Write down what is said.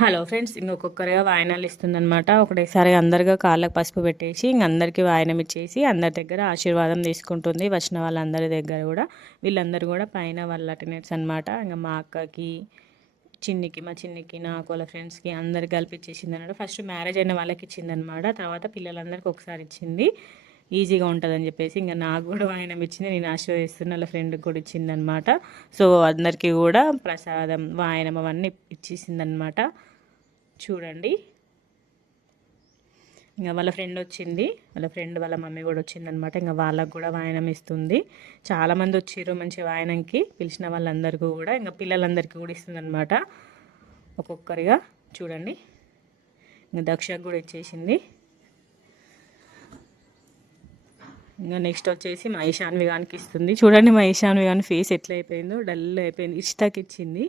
Hello friends, ఇంకొకరిగా వాయనాలు ఇస్తుందనమాట. ఒకటేసారి అందరిగా కాళ్ళకు పసుపు పెట్టేసి అందరికీ వాయనం ఇచ్చేసి అందరి దగ్గర ఆశీర్వాదం తీసుకుంటుంది. వచ్చిన వాళ్ళందరి దగ్గర కూడా వీళ్ళందరూ కూడా పైన వాళ్ళ అటెండెంట్స్ అనమాట. ఇంకా మా అక్కకి, మా చిన్నికి, నాకు వాళ్ళ ఫ్రెండ్స్కి అందరికి కలిపి ఇచ్చేసింది అనమాట. ఫస్ట్ మ్యారేజ్ అయిన వాళ్ళకి ఇచ్చిందనమాట. తర్వాత పిల్లలందరికీ ఒకసారి ఇచ్చింది, ఈజీగా ఉంటుందని చెప్పేసి. ఇంకా నాకు కూడా వాయనం ఇచ్చింది, నేను ఆశీర్వదిస్తున్న వాళ్ళ ఫ్రెండ్కి కూడా ఇచ్చిందనమాట. సో అందరికీ కూడా ప్రసాదం, వాయనం అవన్నీ ఇచ్చేసిందనమాట. చూడండి, ఇంకా వాళ్ళ ఫ్రెండ్ వచ్చింది, వాళ్ళ ఫ్రెండ్ వాళ్ళ మమ్మీ కూడా వచ్చిందనమాట. ఇంకా వాళ్ళకు కూడా వాయనం ఇస్తుంది. చాలామంది వచ్చారు మంచి వాయనంకి, పిలిచిన వాళ్ళందరికీ కూడా. ఇంకా పిల్లలందరికీ కూడా ఇస్తుంది అనమాట ఒక్కొక్కరిగా. చూడండి, ఇంకా దక్షకు కూడా ఇచ్చేసింది. ఇంకా నెక్స్ట్ వచ్చేసి మా ఈశాన్వి గానికి ఇస్తుంది. చూడండి మా ఈశాన్వి గాని ఫేస్ ఎట్లా అయిపోయిందో, డల్ అయిపోయింది. ఇష్టకి ఇచ్చింది.